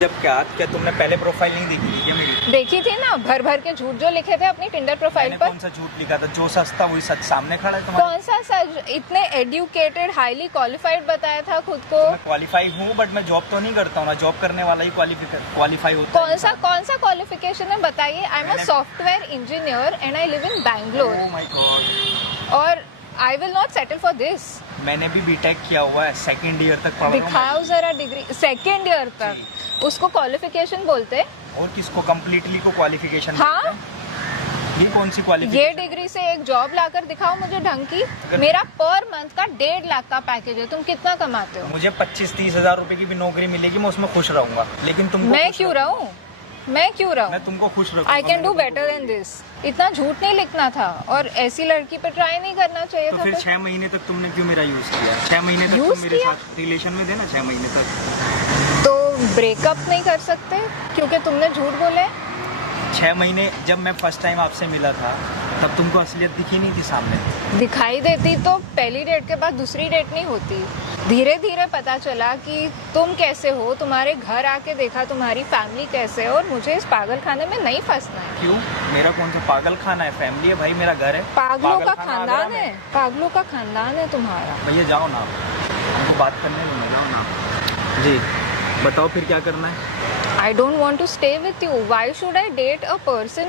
जब क्या तुमने पहले प्रोफाइल नहीं देखी थी क्या मेरी? देखी थी ना, भर भर के झूठ जो लिखे थे अपनी टिंडर प्रोफाइल मैंने पर। कौन सा झूठ लिखा था? जो सच था वही सच सामने खड़ा है तुम्हारे। कौन सा सच? इतने एजुकेटेड हाईली क्वालिफाइड बताया था खुद को। मैं क्वालिफाई हूँ बट मैं जॉब तो नहीं करता हूँ ना। जॉब करने वाला ही क्वालिफाई होता है। कौन सा क्वालिफिकेशन है बताइए? I am a software engineer and I live in Bangalore oh my god. और I will not settle for this. मैंने भी बीटेक किया हुआ है, सेकंड ईयर तक पढ़ा हूँ। दिखाओ जरा डिग्री। सेकेंड ईयर तक उसको क्वालिफिकेशन बोलते हैं? और किसको कम्प्लीटली को क्वालिफिकेशन? हाँ, ये कौन सी क्वालिफिकेशन? ये डिग्री से एक जॉब लाकर दिखाओ मुझे ढंग की। मेरा पर मंथ का 1.5 लाख का पैकेज है। तुम कितना कमाते हो? मुझे 25-30 हजार रुपए की भी नौकरी मिलेगी, मैं उसमें खुश रहूंगा। लेकिन तुम मैं क्यों रहूं? मैं तुमको खुश रखूंगा। I can do better than this. इतना झूठ नहीं लिखना था और ऐसी लड़की पे ट्राई नहीं करना चाहिए तो था। फिर 6 महीने तक तुमने क्यों मेरा यूज किया? 6 महीने तक यूज तुम मेरे किया? साथ रिलेशन में थे ना 6 महीने तक। तो ब्रेकअप नहीं कर सकते क्योंकि तुमने झूठ बोले? 6 महीने जब मैं फर्स्ट टाइम आपसे मिला था तब तुमको असलियत दिखी नहीं थी सामने? दिखाई देती तो पहली डेट के बाद दूसरी डेट नहीं होती। धीरे धीरे पता चला कि तुम कैसे हो, तुम्हारे घर आके देखा तुम्हारी फैमिली कैसे है और मुझे इस पागल खाने में नहीं फंसना है। क्यों? मेरा कौन सा पागल खाना है? फैमिली है भाई, मेरा घर है। पागलों का खाना खानदान आगरा है, में। पागलों का खानदान है तुम्हारा। भैया जाओ ना, हमको बात करने दो ना, जाओ ना। जी बताओ फिर क्या करना है? I don't want to stay with you. Why should I date a person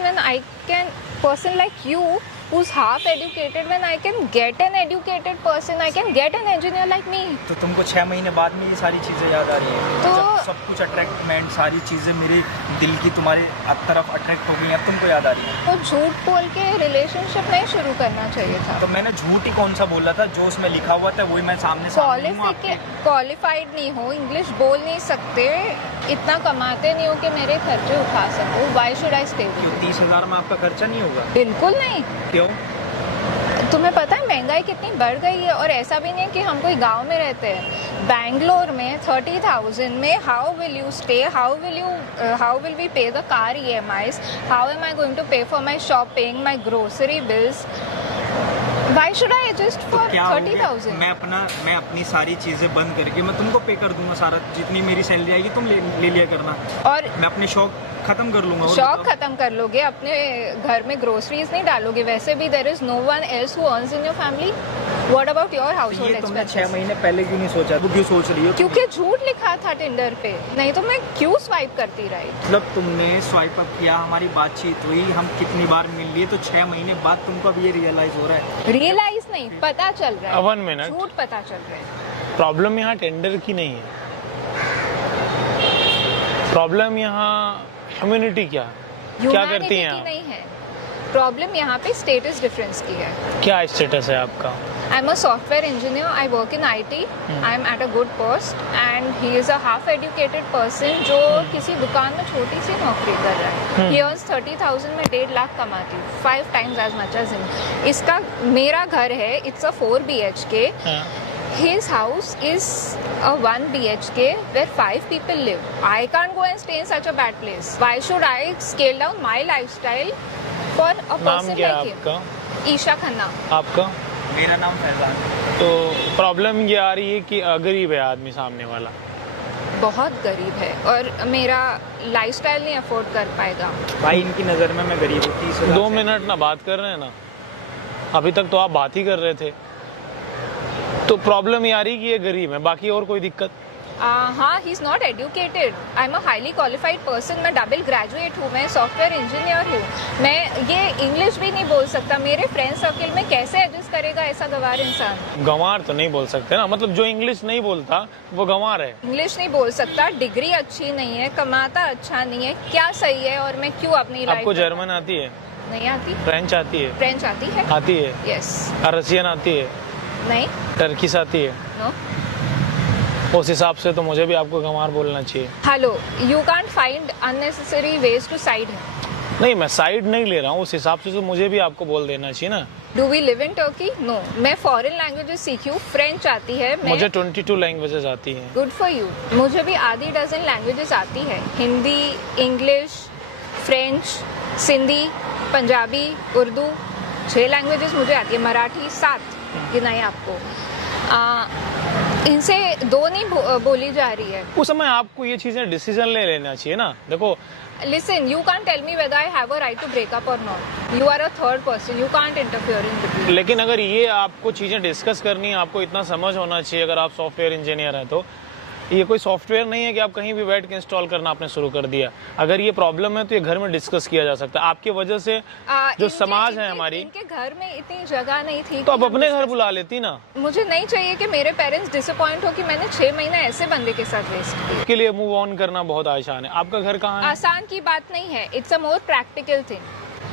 like you who's half educated when I can get an educated person, I can get an engineer like me. तो तुमको 6 महीने बाद में ये सारी चीजें याद आ रही हैं? तो जब सब कुछ अट्रैक्टमेंट, सारी चीजें मेरे दिल की तुम्हारे तरफ अट्रैक्ट हो गई, अब तुमको याद आ रही है? तो झूठ बोल के रिलेशनशिप नहीं शुरू करना चाहिए था। तो मैंने झूठ ही कौन सा बोला था? जो उसमें लिखा हुआ था वही मैं सामने क्वालिफाइड नहीं हो, इंग्लिश बोल नहीं सकते, इतना कमाते नहीं हो कि मेरे खर्चे उठा सको। Why should I stay with you? 30 हजार में आपका खर्चा नहीं होगा? बिल्कुल नहीं। क्यों? तुम्हें पता है महंगाई कितनी बढ़ गई है और ऐसा भी नहीं है कि हम कोई गांव में रहते हैं। बैंगलोर में 30,000 में how will you stay? How will we pay the car EMIs? How am I going to pay for my shopping, my grocery bills? Why should I adjust for 30,000? मैं अपनी सारी चीजें बंद करके मैं तुमको पे कर दूंगा सारा। जितनी मेरी सैलरी आएगी तुम ले लिया करना और मैं अपने शौक खत्म कर लूंगा। शौक खत्म कर लोगे? अपने घर में ग्रोसरीज नहीं डालोगे? वैसे भी there is no one else who earns in your family. What about your household ये तुमने expenses? 6 महीने पहले क्यों नहीं सोचा? तो क्यों सोच रही हो? क्योंकि झूठ लिखा था टिंडर पे, नहीं तो मैं क्यों स्वाइप करती रही? मतलब तुमने स्वाइप अप किया, हमारी बातचीत हुई, हम कितनी बार मिल लिए, तो 6 महीने बाद तुमको अब ये रियलाइज हो रहा है? रियलाइज नहीं, पता चल रहा है। 1 मिनट, झूठ पता चल रहा है। प्रॉब्लम यहाँ टेंडर की नहीं है। प्रॉब्लम यहाँ ह्यूमैनिटी क्या करती हैं आप? नहीं है प्रॉब्लम, यहाँ पे स्टेटस डिफरेंस की है। क्या स्टेटस है आपका? आई am a software engineer, I work in IT, I am at a good post and he is a half educated person जो किसी दुकान में छोटी सी नौकरी कर रहा है। ही अर्न्स 30,000 में 1.5 लाख कमाती हूँ, 5 times as much as him। इसका मेरा घर है, it's a 4 BHK। His house is a 1 BHK where 5 people live. I can't go and stay in such a bad place. Why should I scale down my lifestyle for a नाम person क्या है like him? आपका? ईशा खन्ना। आपका? मेरा नाम फैजान। तो problem ये आ रही है कि गरीब है आदमी सामने वाला, बहुत गरीब है और मेरा लाइफस्टाइल नहीं अफोर्ड कर पाएगा। भाई इनकी नज़र में मैं गरीब हूँ। 30,000 2 मिनट ना बात कर रहे हैं ना, अभी तक तो आप बात ही कर रहे थे। तो प्रॉब्लम ये आ रही कि ये गरीब है, बाकी और कोई दिक्कत? हाँ, he is not educated. I am a highly qualified person, मैं डबल ग्रेजुएट हूँ, मैं सॉफ्टवेयर इंजीनियर हूँ, मैं ये इंग्लिश भी नहीं बोल सकता। मेरे फ्रेंड सर्कल में कैसे एडजस्ट करेगा ऐसा गंवार इंसान? गंवार तो नहीं बोल सकते ना, मतलब जो इंग्लिश नहीं बोलता वो गंवार है। इंग्लिश नहीं बोल सकता, डिग्री अच्छी नहीं है, कमाता अच्छा नहीं है, क्या सही है? और मैं क्यों अपनी लाइफ? आपको जर्मन आती है? नहीं आती। फ्रेंच आती है? फ्रेंच आती है। आती है? यस। रसियन आती है? नहीं। टर्किश आती है? नो। उस हिसाब से तो मुझे भी आपको गंवार बोलना चाहिए। Hello, you can't find unnecessary ways to side. नहीं, मैं साइड नहीं ले रहा हूँ, उस हिसाब से तो मुझे भी आपको बोल देना चाहिए ना। Do we live in Turkey? No. मैं फॉरेन लैंग्वेजेस सीखी हूँ, फ्रेंच आती है। मुझे 22 लैंग्वेजेस आती हैं। Good for you. मुझे भी आधी डजन लैंग्वेजेस आती है, Hindi, English, French, Sindhi, Punjabi, Urdu, 6 languages मुझे आती है। मराठी 7 गिनाई आपको। इनसे दो नहीं बोली जा रही है। उस समय आपको ये चीजें डिसीजन ले लेना चाहिए ना। देखो Listen, you can't tell me whether I have a right to break up or not. You are a third person. You can't interfere in between. लेकिन अगर ये आपको चीजें डिस्कस करनी है, आपको इतना समझ होना चाहिए, अगर आप सॉफ्टवेयर इंजीनियर हैं तो ये कोई सॉफ्टवेयर नहीं है कि आप कहीं भी बैठ के इंस्टॉल करना आपने शुरू कर दिया। अगर ये प्रॉब्लम है तो ये घर में डिस्कस किया जा सकता है। आपकी वजह से जो समाज है हमारी, इनके घर में इतनी जगह नहीं थी तो आप अपने घर बुला लेती ना। मुझे नहीं चाहिए कि मेरे पेरेंट्स डिसअपॉइंट हो कि मैंने 6 महीने ऐसे बंदे के साथ वेस्ट किए। के लिए मूव ऑन करना बहुत आसान है। आपका घर कहाँ है? आसान की बात नहीं है, it's a more practical thing.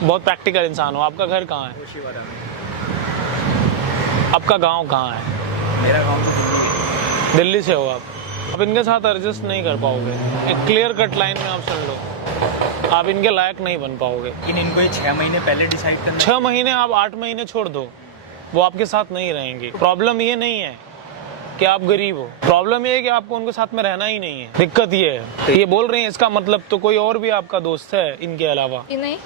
बहुत प्रैक्टिकल इंसान हो। आपका घर कहाँ है? जोशीवाड़ा में। आपका गाँव कहाँ है? मेरा गाँव तो दिल्ली है। दिल्ली से हो आप इनके साथ एडजस्ट नहीं कर पाओगे। एक क्लियर कट लाइन में आप सुन लो, आप इनके लायक नहीं बन पाओगे। लेकिन इनको ये 6 महीने पहले डिसाइड करना। 6 महीने, आप 8 महीने छोड़ दो, वो आपके साथ नहीं रहेंगे। प्रॉब्लम ये नहीं है कि आप गरीब हो, प्रॉब्लम ये है कि आपको उनके साथ में रहना ही नहीं है। दिक्कत ये है। ये बोल रहे हैं इसका मतलब तो कोई और भी आपका दोस्त है इनके अलावा? नहीं,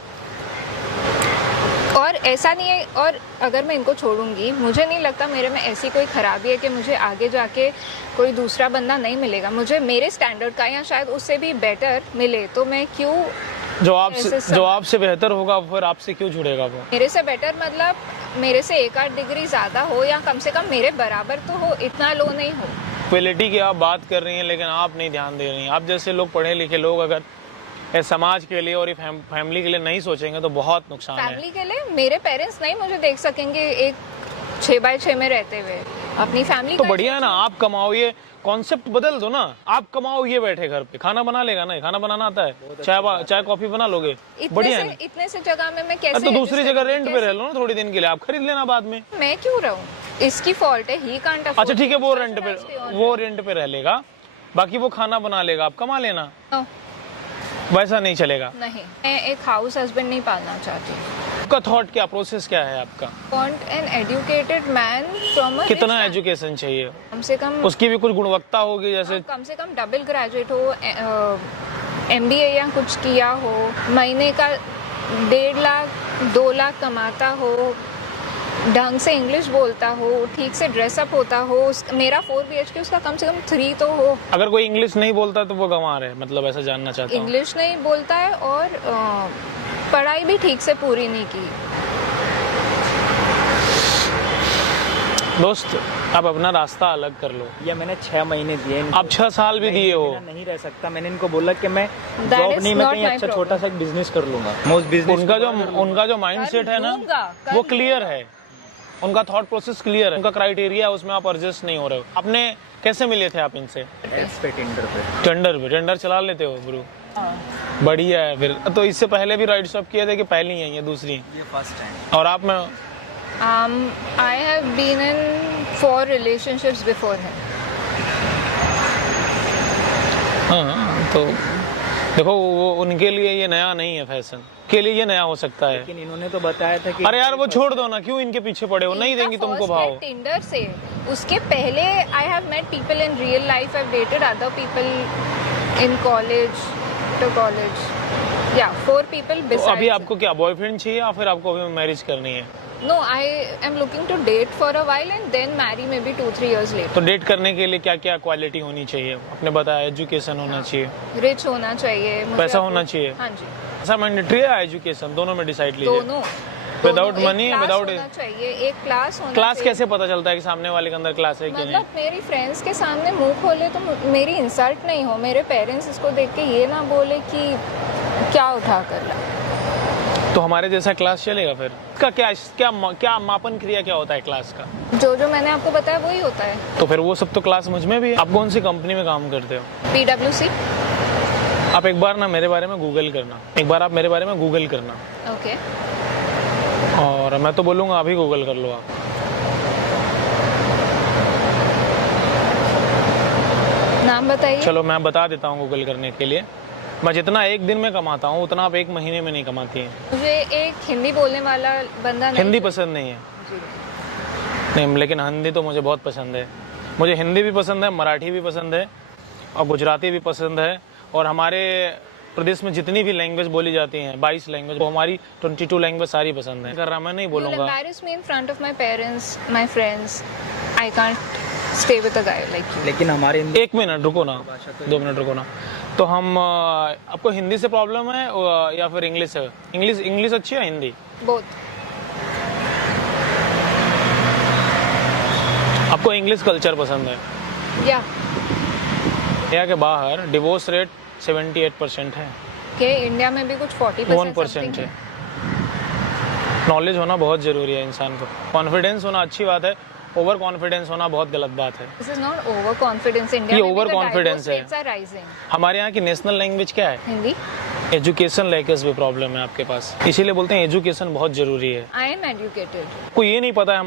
और ऐसा नहीं है। और अगर मैं इनको छोड़ूंगी, मुझे नहीं लगता मेरे में ऐसी कोई खराबी है कि मुझे आगे जाके कोई दूसरा बंदा नहीं मिलेगा। मुझे मेरे स्टैंडर्ड का या शायद उससे भी बेटर मिले तो मैं क्यों, जो आपसे बेहतर होगा फिर आपसे क्यों जुड़ेगा वो? मेरे से बेटर मतलब मेरे से 1-8 डिग्री ज्यादा हो या कम से कम मेरे बराबर तो हो, इतना लो नहीं हो। क्वालिटी की आप बात कर रही हैं लेकिन आप नहीं ध्यान दे रही हैं। आप जैसे लोग, पढ़े लिखे लोग, अगर समाज के लिए और फैमिली के लिए नहीं सोचेंगे तो बहुत नुकसान है। फैमिली के लिए मेरे पेरेंट्स नहीं मुझे देख सकेंगे एक 6x6 में रहते हुए। अपनी फैमिली तो बढ़िया है ना, आप कमाओ। ये कॉन्सेप्ट बदल दो ना, आप कमाओ, ये बैठे घर पे खाना बना लेगा ना। खाना बनाना आता है? चाय कॉफी बना लोगे? बढ़िया है। इतने से जगह में मैं कैसे? तो दूसरी जगह रेंट पे रह लो ना थोड़ी दिन के लिए, आप खरीद लेना बाद में। मैं क्यों रहूं? इसकी फॉल्ट है, ही कांट अफोर्ड। अच्छा ठीक है, वो रेंट पे रह लेगा, बाकी वो खाना बना लेगा, आप कमा लेना। वैसा नहीं चलेगा। नहीं, मैं एक हाउस हस्बैंड नहीं पालना चाहती। आपका थॉट क्या, प्रोसेस क्या है आपका? Want an educated man from a कितना rich एजुकेशन चाहिए? कम से कम उसकी भी कुछ गुणवत्ता होगी, जैसे कम से कम डबल ग्रेजुएट हो, MBA या कुछ किया हो, महीने का 1.5 लाख 2 लाख कमाता हो, ढंग से इंग्लिश बोलता हो, ठीक से ड्रेसअप होता हो। मेरा 4 BHK, उसका कम से कम 3 तो हो। अगर कोई इंग्लिश नहीं बोलता तो वो गंवा रहे, मतलब ऐसा जानना चाहता हूँ। इंग्लिश नहीं बोलता है और पढ़ाई भी ठीक से पूरी नहीं की। दोस्त, आप अपना रास्ता अलग कर लो। ये मैंने 6 महीने दिए, आप 6 साल भी दिए हो। नहीं रह सकता। मैंने इनको बोला कि मैं जॉब नहीं, मैं कहीं अच्छा छोटा सा बिजनेस कर लूंगा। उनका जो माइंडसेट है ना, वो क्लियर है। उनका थॉट प्रोसेस क्लियर है, उनका क्राइटेरिया, उसमें आप एडजस्ट नहीं हो रहे हो। आपने कैसे मिले थे आप इनसे? टेंडर चला लेते हो गुरु? बढ़िया है फिर तो। इससे पहले भी राइड शॉप किए थे कि पहली है ये दूसरी? ये फर्स्ट टाइम। और आप में? I have been in 4 relationships before him. हाँ, तो देखो वो उनके लिए ये नया नहीं है, फैशन के लिए ये नया हो सकता है। लेकिन इन्होंने तो बताया था कि अरे यार वो छोड़ दो ना, क्यों इनके पीछे पड़े हो? नहीं देंगी तुमको भाव। टिंडर से उसके पहले I have met people in real life. I've dated other people in college, to college. Yeah, 4 people besides. तो अभी आपको क्या बॉयफ्रेंड चाहिए या फिर आपको अभी मैरिज करनी है? No, I am looking to date for a while and then marry maybe 2-3 years later. तो डेट करने के लिए क्या क्या क्वालिटी होनी चाहिए? आपने बताया एजुकेशन होना चाहिए, रिच होना चाहिए, पैसा होना चाहिए। हाँ जी, ऐसा मैंडेटरी है एजुकेशन? दोनों में डिसाइड लीजिए। दोनों विदाउट मनी, विदाउट होना चाहिए, एक क्लास होना क्लास। चाहिए। कैसे पता चलता है कि सामने वाले के अंदर क्लास है कि नहीं? मतलब मेरी फ्रेंड्स के सामने मुंह खोले तो मेरी इंसल्ट नहीं हो, मेरे पेरेंट्स इसको देख के ये ना बोले कि क्या उठा कर ला। तो हमारे जैसा क्लास चलेगा फिर? इसका क्या मापन क्रिया क्या होता है क्लास का? जो मैंने आपको बताया वही होता है। तो फिर वो सब तो क्लास मुझ में भी है। आप कौन सी कंपनी में काम करते हो? PwC। आप एक बार ना मेरे बारे में गूगल करना, एक बार आप मेरे बारे में गूगल करना। ओके। और मैं तो बोलूँगा अभी गूगल कर लो आप। नाम बताइए। चलो मैं बता देता हूँ गूगल करने के लिए। मैं जितना एक दिन में कमाता हूँ उतना आप एक महीने में नहीं कमाती हैं। मुझे एक हिंदी बोलने वाला बंदा नहीं। हिंदी पसंद नहीं है? जी। नहीं, लेकिन हिंदी तो मुझे बहुत पसंद है। मुझे हिंदी भी पसंद है, मराठी भी पसंद है और गुजराती भी पसंद है। और हमारे प्रदेश में जितनी भी लैंग्वेज बोली जाती हैं, 22 लैंग्वेज, वो हमारी 22 लैंग्वेज सारी पसंद है। कर रहा मैं नहीं बोलूँगा। You'll embarrass me in front of my parents, my friends. I can't stay with a guy like you. लेकिन हमारे एक मिनट रुको ना, 2 मिनट रुको ना। तो हम आपको हिंदी से प्रॉब्लम है या फिर इंग्लिश है? इंग्लिश अच्छी है हिंदी? Both. आपको इंग्लिश कल्चर पसंद है? Yeah. इंडिया के बाहर डिवोर्स रेट 78% है, के इंडिया में भी कुछ 40% 1% है। नॉलेज होना बहुत जरूरी है इंसान को, कॉन्फिडेंस होना अच्छी बात है, ओवर कॉन्फिडेंस होना बहुत गलत बात है। This is not over confidence. India ये में भी over the confidence divorce है। rates are rising. हमारे यहाँ की नेशनल लैंग्वेज क्या है? हिंदी। एजुकेशन लैकेज भी प्रॉब्लम है आपके पास, इसीलिए बोलते हैं एजुकेशन बहुत जरूरी है। I am educated. को ये नहीं पता है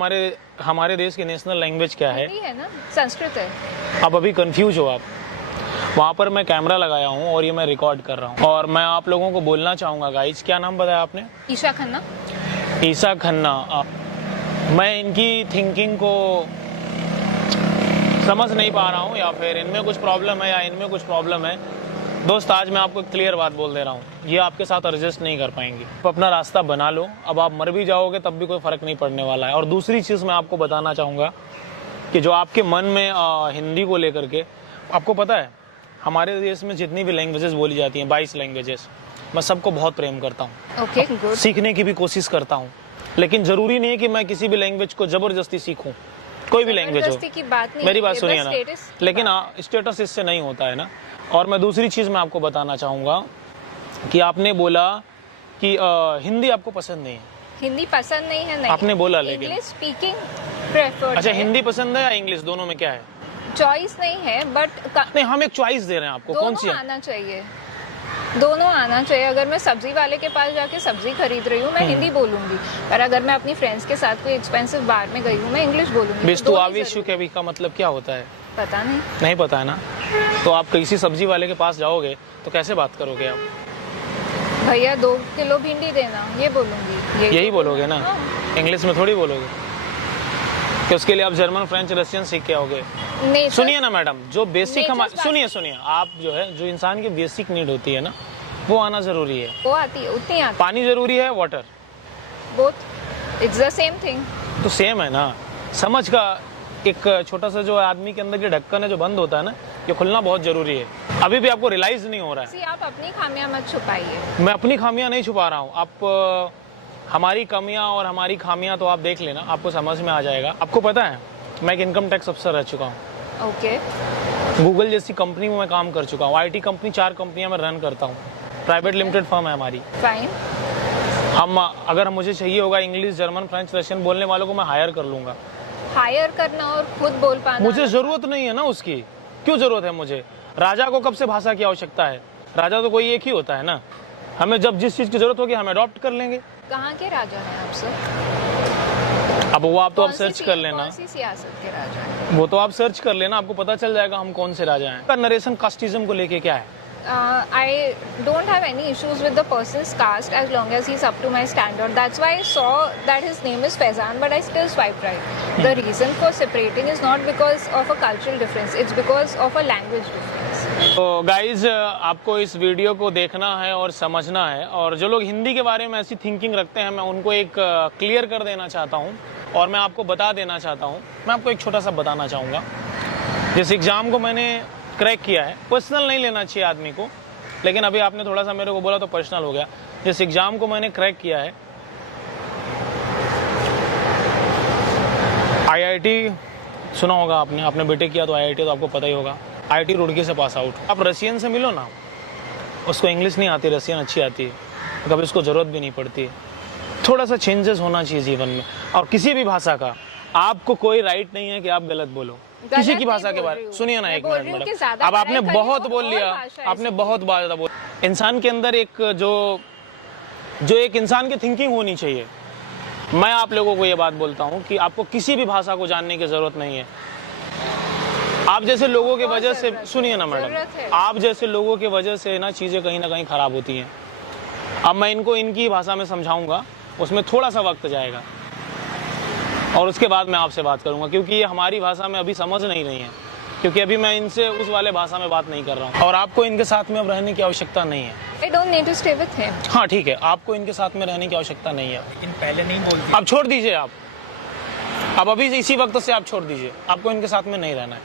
हमारे देश की नेशनल लैंग्वेज क्या है। हिंदी है ना, संस्कृत है। अब अभी कंफ्यूज हो आप। वहाँ पर मैं कैमरा लगाया हूँ और ये मैं रिकॉर्ड कर रहा हूँ, और मैं आप लोगों को बोलना चाहूँगा गाइज, क्या नाम बताया आपने? ईशा खन्ना। ईशा खन्ना। मैं इनकी थिंकिंग को समझ नहीं पा रहा हूँ, या फिर इनमें कुछ प्रॉब्लम है या इनमें कुछ प्रॉब्लम है। दोस्त, आज मैं आपको क्लियर बात बोल दे रहा हूँ, ये आपके साथ एडजस्ट नहीं कर पाएंगे। आप अपना रास्ता बना लो, अब आप मर भी जाओगे तब भी कोई फर्क नहीं पड़ने वाला है। और दूसरी चीज़ मैं आपको बताना चाहूँगा कि जो आपके मन में हिंदी को लेकर के, आपको पता है हमारे देश में जितनी भी लैंग्वेजेस बोली जाती हैं, 22 लैंग्वेजेस, मैं सबको बहुत प्रेम करता हूँ। Okay, good. सीखने की भी कोशिश करता हूँ, लेकिन जरूरी नहीं है कि मैं किसी भी लैंग्वेज को जबरदस्ती सीखूं, कोई भी लैंग्वेज हो। की बात नहीं, मेरी बात सुनिए ना, लेकिन स्टेटस इससे नहीं होता है ना। और मैं दूसरी चीज़ मैं आपको बताना चाहूँगा कि आपने बोला कि हिंदी आपको पसंद नहीं है। हिंदी पसंद नहीं है, नहीं आपने बोला, लेकिन इंग्लिश स्पीकिंग प्रेफर्ड। अच्छा, हिंदी पसंद है या इंग्लिश, दोनों में क्या है? चॉइस नहीं है, बट नहीं, हम एक चॉइस दे रहे हैं आपको, कौन सी है? आना चाहिए, दोनों आना चाहिए। अगर मैं सब्जी वाले के पास जाके सब्जी खरीद रही हूँ, मैं हिंदी बोलूंगी, पर अगर मैं अपनी फ्रेंड्स के साथ कोई एक्सपेंसिव बार में गई हूँ, मैं इंग्लिश बोलूंगी। बिस्तु आविशु के भी का मतलब क्या होता है? पता नहीं। नहीं पता है ना? तो आप किसी सब्जी वाले के पास जाओगे तो कैसे बात करोगे आप? भैया 2 किलो भिंडी देना, ये बोलूंगी। यही बोलोगे ना? हाँ। इंग्लिश में थोड़ी बोलोगे कि उसके लिए आप जर्मन, फ्रेंच, रशियन सीख के आओगे। नहीं, सुनिए ना मैडम, जो बेसिक हम सुनिए आप जो है, जो इंसान की बेसिक नीड होती है ना, वो आना जरूरी है। वो आती है, उतनी आती। पानी जरूरी है, water, both it's the same thing. तो सेम है ना। समझ का एक छोटा सा जो आदमी के अंदर के ढक्कन है जो बंद होता है ना, ये खुलना बहुत जरूरी है। अभी भी आपको रियलाइज नहीं हो रहा है। आप अपनी खामियां मत छुपाइए। मैं अपनी खामियां नहीं छुपा रहा हूँ। आप हमारी कमियां और हमारी खामियां तो आप देख लेना, आपको समझ में आ जाएगा। आपको पता है मैं एक इनकम टैक्स अफसर रह चुका हूँ। ओके। गूगल जैसी कंपनी में मैं काम कर चुका हूँ। IT कंपनी 4 कंपनियां मैं रन करता हूँ। प्राइवेट लिमिटेड फर्म है हमारी। फाइन। अगर मुझे चाहिए होगा इंग्लिश, जर्मन, फ्रेंच, रशियन बोलने वालों को मैं हायर कर लूंगा। हायर करना और खुद बोल पाना, मुझे जरूरत नहीं है ना उसकी। क्यों जरूरत है मुझे? राजा को कब से भाषा की आवश्यकता है? राजा तो कोई एक ही होता है ना। हमें जब जिस चीज की जरूरत होगी हम अडॉप्ट कर लेंगे। कहाँ के राजा हैं आप सर? अब वो आप तो आप सर्च कर लेना। कौन सी सियासत के राजा हैं? वो तो आप सर्च कर लेना, आपको पता चल जाएगा हम कौन से राजा हैं। नरेशन कास्टिज्म को लेके क्या है? I don't have any issues with the person's caste as long as he's up to my standard. That's why I saw that his name is Faizan, but I still swiped right. The reason for separating is not because of a cultural difference, it's because of a language difference. तो guys, आपको इस video को देखना है और समझना है, और जो लोग हिंदी के बारे में ऐसी थिंकिंग रखते हैं, मैं उनको एक क्लियर कर देना चाहता हूँ और मैं आपको बता देना चाहता हूँ। मैं आपको एक छोटा सा बताना चाहूँगा। जिस एग्ज़ाम को मैंने क्रैक किया है, पर्सनल नहीं लेना चाहिए आदमी को, लेकिन अभी आपने थोड़ा सा मेरे को बोला तो पर्सनल हो गया। जिस एग्ज़ाम को मैंने क्रैक किया है, IIT सुना होगा आपने, आपने बीटेक किया तो IIT तो आपको पता ही होगा। IIT रुड़की से पास आउट। आप रशियन से मिलो ना, उसको इंग्लिश नहीं आती, रशियन अच्छी आती है, तो कभी उसको ज़रूरत भी नहीं पड़ती है। थोड़ा सा चेंजेस होना चाहिए जीवन में। और किसी भी भाषा का आपको कोई राइट नहीं है कि आप गलत बोलो किसी की भाषा के बारे में। सुनिए ना, एक मिनट मैडम, अब आपने बहुत बोल लिया, आपने बहुत ज़्यादा बोल। इंसान के अंदर एक जो एक इंसान की थिंकिंग होनी चाहिए। मैं आप लोगों को ये बात बोलता हूँ कि आपको किसी भी भाषा को जानने की जरूरत नहीं है। आप जैसे लोगों की वजह से, सुनिए ना मैडम, आप जैसे लोगों की वजह से ना चीज़ें कहीं ना कहीं खराब होती हैं। अब मैं इनको इनकी भाषा में समझाऊंगा, उसमें थोड़ा सा वक्त जाएगा और उसके बाद मैं आपसे बात करूंगा, क्योंकि ये हमारी भाषा में अभी समझ नहीं रही है, क्योंकि अभी मैं इनसे उस वाले भाषा में बात नहीं कर रहा हूँ। और आपको इनके साथ में अब रहने की आवश्यकता नहीं है। I don't need to stay with him. हाँ ठीक है, आपको इनके साथ में रहने की आवश्यकता नहीं है। लेकिन पहले नहीं बोलती। अब छोड़ दीजिए आप, अब अभी इसी वक्त से आप छोड़ दीजिए, आपको इनके साथ में नहीं रहना है।